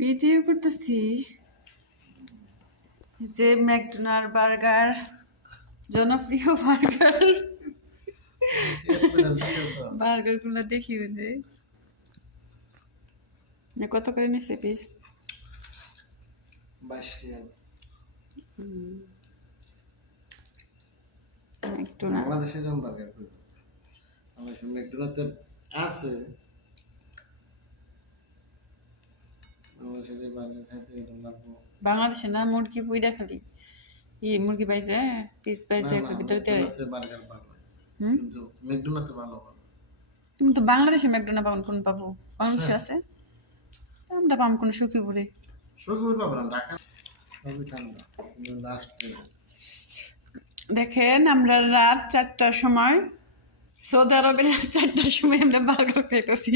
Video করতেছি যে McDonald burger, জনপ্রিয় বার্গার, বার্গারগুলো দেখি যে কত করে নিছে পিস? 22 টাকা। ম্যাকডোনাল্ড বাংলাদেশে যেমন বার্গার করে বাংলাদেশের ম্যাকডোনাল্ডে আছে, বাংলাদেশে যে বার্গার খাইতে এরকম লাগবো। বাংলাদেশে না মুরগি পুইরা খালি মুরগি পাইছে পিস পাইছে একটা ভিতরে দেয়। বার্গার ভালো, হুম, কিন্তু ম্যাকডোনাল্ডে ভালো ভালো। তুমি তো বাংলাদেশে ম্যাকডোনাল্ড পাবো, কোন পাবো? বাংলাদেশে আছে, তো আমরা পাবো কোন সখীপুরে? সবই পাবো না, ঢাকা সবই ঠান্ডা, কিন্তু লাস্ট দেখেন আমরা রাত 4টার সময়, সৌদি আরবের রাত 4টার সময় আমরা বার্গার খাইতেছি।